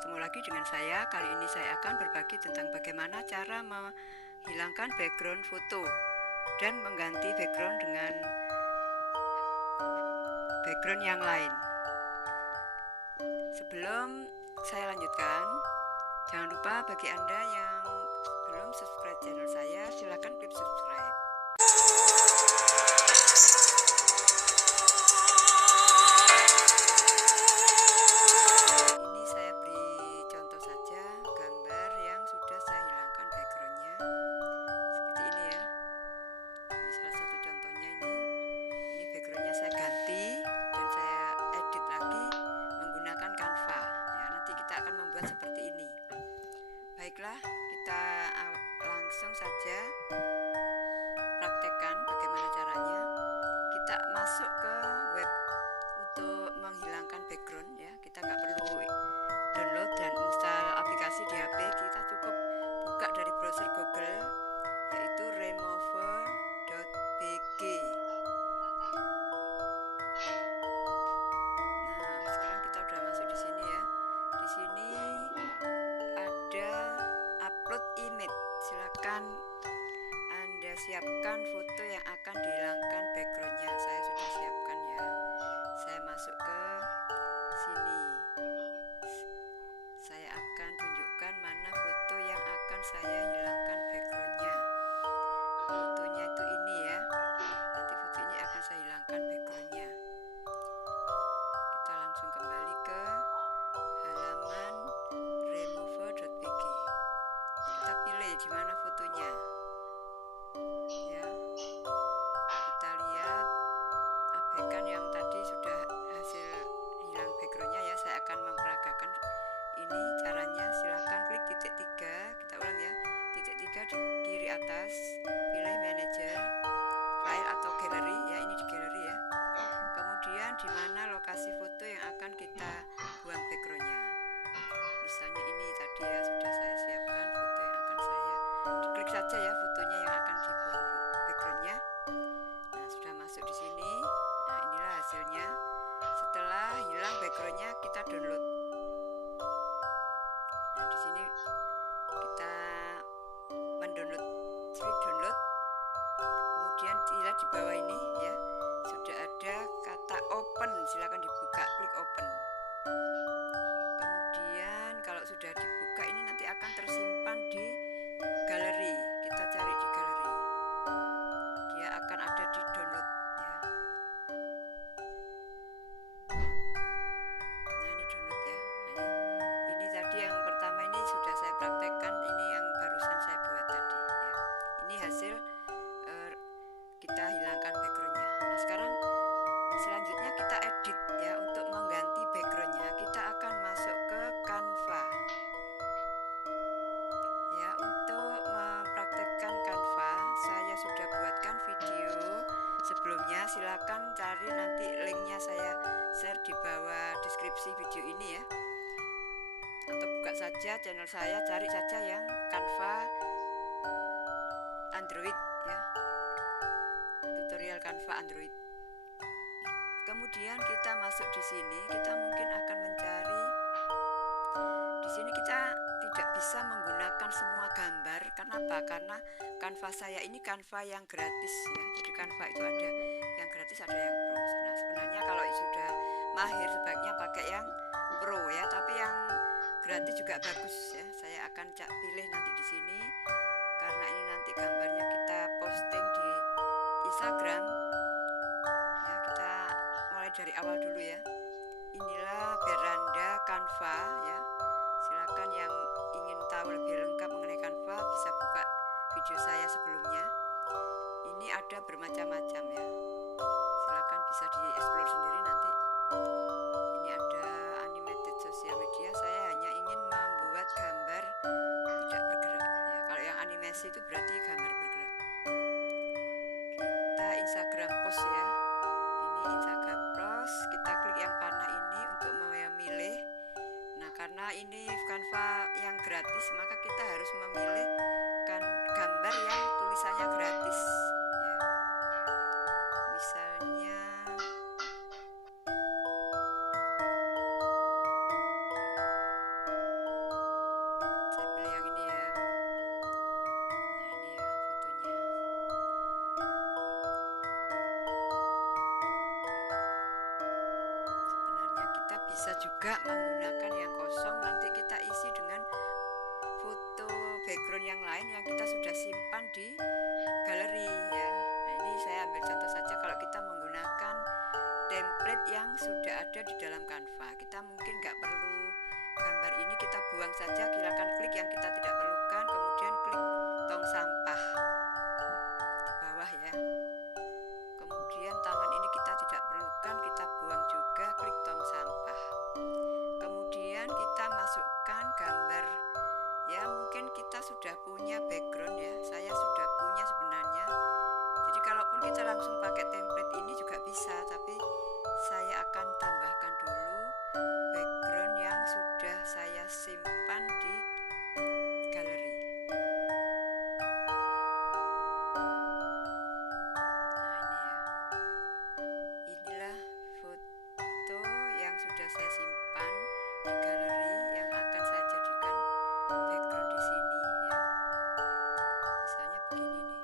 Ketemu lagi dengan saya. Kali ini saya akan berbagi tentang bagaimana cara menghilangkan background foto dan mengganti background dengan background yang lain. Sebelum saya lanjutkan, jangan lupa bagi Anda yang belum subscribe channel saya, silakan klik subscribe. Ini saya beri contoh saja gambar yang sudah saya hilangkan backgroundnya, seperti ini ya. Ini salah satu contohnya ini. Ini backgroundnya saya ganti dan saya edit lagi menggunakan Canva. Ya, nanti kita akan membuat seperti ini. Baiklah, kita langsung saja praktekkan bagaimana caranya. Kita masuk ke web untuk menghilangkan background ya. Kita nggak perlu download dan install aplikasi di HP, kita cukup buka dari browser Google, yaitu remove.bg. Nah, sekarang kita udah masuk di sini ya. Di sini ada upload image. Silakan Anda siapkan foto yang akan dihilangkan backgroundnya. Saya sudah siapkan ya. Saya masuk ke sini. Saya akan tunjukkan mana foto yang akan saya hilangkan backgroundnya. Fotonya itu ini ya. Nanti foto ini akan saya hilangkan backgroundnya. Kita langsung kembali ke halaman remove.bg. Kita pilih di mana fotonya. Ya. Kita lihat abaikan yang tadi sudah hasil hilang backgroundnya ya. Saya akan memperagakan ini caranya. Silakan klik titik 3. Kita ulang ya. Titik 3 di kiri atas, pilih manajer, file atau galeri ya. Ini di galeri ya. Kemudian di mana lokasi foto yang akan kita buang backgroundnya. Misalnya ini tadi ya, sudah saya siapkan foto yang akan saya diklik saja ya, fotonya yang akan dibuang backgroundnya. Nah, sudah masuk di sini. Nah, inilah hasilnya. Setelah hilang backgroundnya, kita download. Nah, di sini kita mendownload, klik download. Kemudian lihat di bawah ini ya, sudah ada kata open. Silakan dibuka, klik open. Kemudian kalau sudah dibuka ini nanti akan tersimpan di galeri. Kita cari di galeri. Dia akan ada di download ya. Nah, ini download ya. Nah, ini tadi yang pertama ini sudah saya praktekkan, ini yang barusan saya buat tadi ya. Ini hasil kita hilangkan backgroundnya. Nah, sekarang selanjutnya kita edit ya. Untuk mengganti backgroundnya kita akan masuk ke Canva ya. Untuk mempraktekkan Canva saya sudah buatkan video sebelumnya. Silakan cari, nanti linknya saya share di bawah deskripsi video ini ya. Atau buka saja channel saya, cari saja yang Canva Android ya, tutorial Canva Android. Kemudian kita masuk di sini, kita mungkin akan mencari. Di sini kita tidak bisa menggunakan semua gambar. Kenapa? Karena Canva saya ini Canva yang gratis ya. Jadi Canva itu ada yang gratis, ada yang pro. Nah, sebenarnya kalau sudah mahir sebaiknya pakai yang pro ya, tapi yang gratis juga bagus ya. Saya akan pilih nanti di sini, karena ini nanti gambarnya kita posting di Instagram ya. Kita mulai dari awal dulu ya. Inilah beranda Canva ya. Silakan yang ingin tahu lebih lengkap mengenai Canva bisa buka video saya sebelumnya. Ini ada bermacam-macam ya. Silakan bisa dieksplor sendiri nanti. Ini ada animated social media. Saya hanya ingin membuat gambar tidak bergerak ya. Kalau yang animasi itu berarti gambar bergerak. Kita Instagram post ya. Ini Instagram post. Kita klik yang panah ini untuk memilih. Nah, karena ini Canva yang gratis, maka kita harus memilih gambar yang tulisannya gratis ya. Misalnya Bisa juga menggunakan yang kosong, nanti kita isi dengan foto background yang lain yang kita sudah simpan di galeri ya. Nah, ini saya ambil contoh saja kalau kita menggunakan template yang sudah ada di dalam Canva. Kita mungkin nggak perlu gambar ini, kita buang saja, silakan klik yang kita tidak perlukan, kemudian klik tong sampah di bawah ya. Kemudian tangan ini kita tidak perlukan, kita buang juga, klik tong sampah. Kemudian kita masukkan gambar ya, mungkin kita sudah punya background ya, saya sudah punya sebenarnya. Jadi kalaupun kita langsung pakai template ini juga bisa, tapi saya akan tambahkan dulu background yang sudah saya simpan di galeri. Inilah foto yang sudah saya simpan di galeri yang akan saya jadikan background di sini ya. Misalnya begini nih.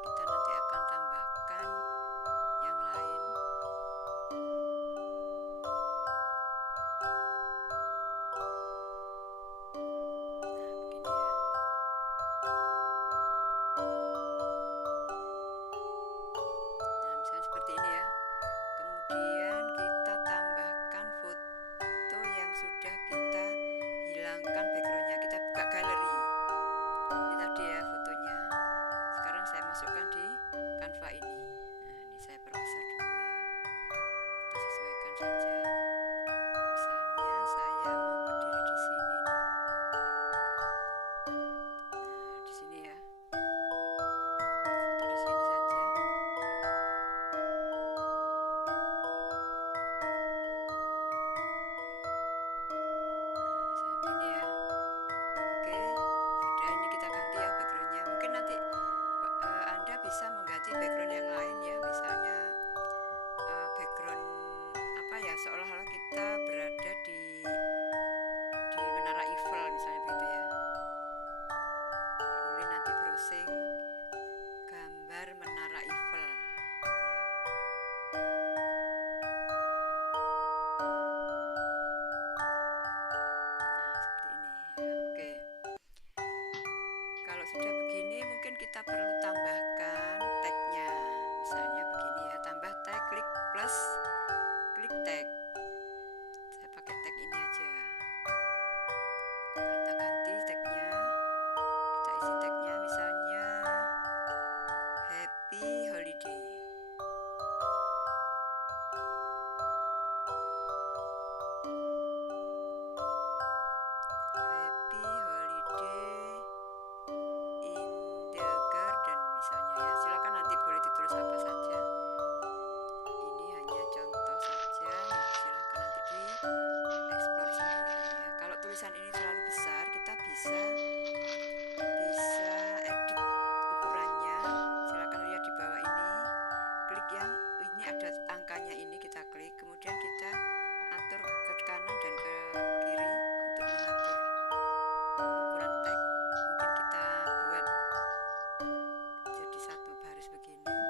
Kita nanti akan tambahkan yang lain. Seperti ini ya. Kemudian kita tambahkan foto yang sudah kita hilangkan backgroundnya. Kita buka galeri. Ini tadi ya fotonya. Sekarang saya masukkan di Canva ini. Nah, ini saya perbesar dulu ya. Kita sesuaikan saja. Misalnya saya mau berdiri di sini nih. Nah, di sini ya. Foto di sini saja. Bisa mengganti background yang lain ya, misalnya background apa ya, seolah-olah kita berada di Menara Eiffel misalnya begitu ya. Boleh nanti browsing gambar Menara Eiffel. Nah, seperti ini ya. Oke. Kalau sudah begini mungkin kita perlu tambahkan tagnya. Misalnya begini ya, tambah tag, klik plus, klik tag. Saya pakai tag ini aja. Kita ganti tagnya, kita isi tagnya misalnya happy holiday. Happy holiday in the garden misalnya ya. Silakan nanti boleh ditulis apa saja. Ini hanya contoh saja, silakan nanti di explore sendiri ya. Kalau tulisan ini terlalu besar, kita bisa edit ukurannya. Silakan lihat di bawah ini. Klik yang ini ada angkanya, ini kita klik, kemudian kita atur ke kanan dan ke kiri untuk mengatur ukuran tag. Mungkin kita buat jadi satu baris begini. Nah,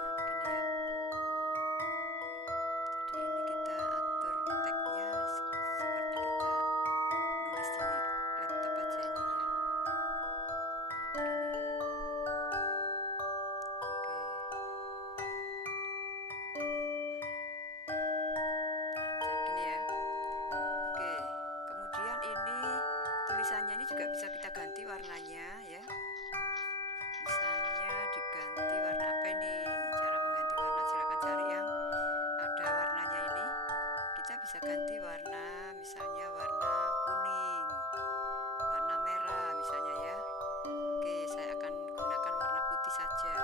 begini ya. Jadi ini kita atur tagnya seperti kita nulis di laptop aja ini ya. Nah, begini. Oke. Nah, bisa begini ya. Oke, kemudian ini tulisannya ini juga bisa kita ganti warnanya ya. Misalnya diganti warna apa ini? Cara mengganti warna silakan cari yang ada warnanya ini. Kita bisa ganti warna, misalnya warna kuning, warna merah misalnya ya. Oke, saya akan gunakan warna putih saja.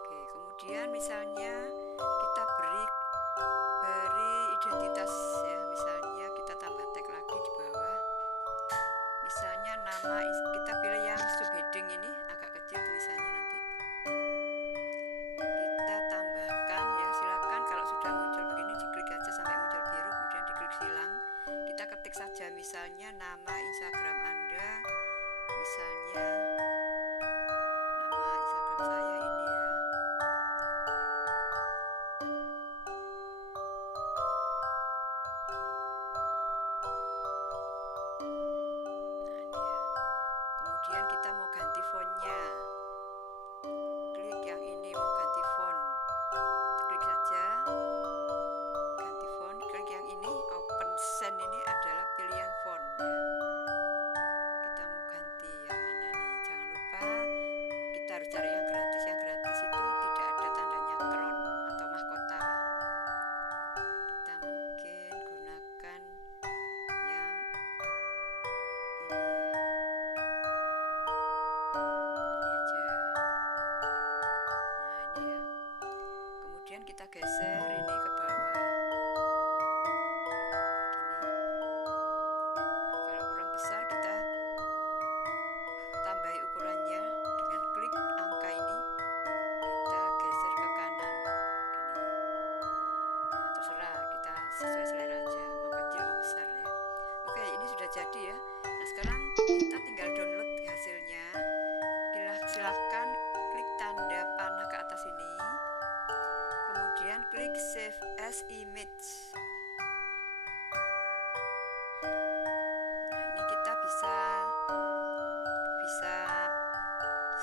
Oke, kemudian misalnya kita beri identitas ya, misalnya kita tambah tag lagi di bawah. Misalnya nama, kita pilih yang subheading ini agak kecil tulisannya nanti. Kita tambahkan ya, silakan kalau sudah muncul begini diklik aja sampai muncul biru, kemudian diklik silang. Kita ketik saja misalnya nama Instagram Anda, misalnya nama Instagram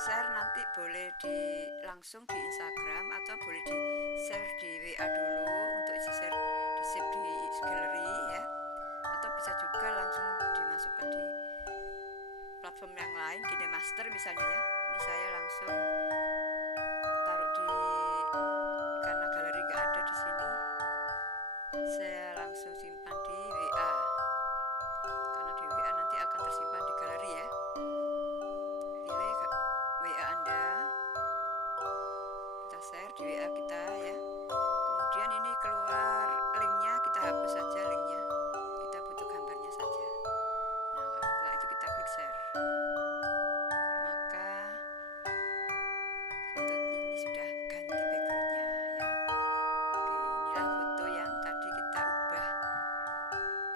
share nanti boleh langsung di Instagram atau boleh di share di WA dulu untuk di share di save di gallery ya, atau bisa juga langsung dimasukkan di platform yang lain, KineMaster misalnya ya. Ini saya langsung taruh di, karena galeri nggak ada di sini, saya langsung simpan di WA, karena di WA nanti akan tersimpan di galeri ya. Pilih WA Anda, kita share di WA kita ya. Kemudian ini keluar linknya, kita hapus saja linknya, kita butuh gambarnya saja. Nah setelah itu kita klik share, maka foto ini sudah ganti backgroundnya ya. Oke, inilah foto yang tadi kita ubah,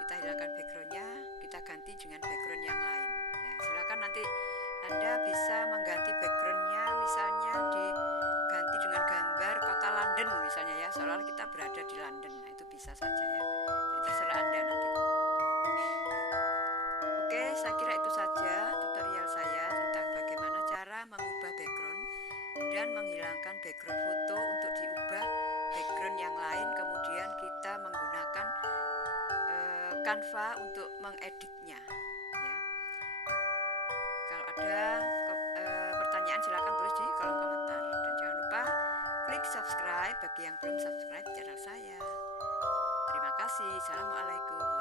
kita hilangkan backgroundnya, kita ganti dengan background yang lain ya. Silakan nanti Anda bisa mengganti backgroundnya, misalnya diganti dengan gambar kota London misalnya ya, seolah kita berada di London. Nah itu bisa saja ya, jadi terserah Anda nanti. Oke, saya kira itu saja tutorial saya tentang bagaimana cara mengubah background dan menghilangkan background foto untuk diubah background yang lain. Kemudian kita menggunakan Canva untuk mengeditnya ya. Kalau ada pertanyaan silakan tulis di kolom komentar, dan jangan lupa klik subscribe bagi yang belum subscribe channel saya. Terima kasih. Assalamualaikum.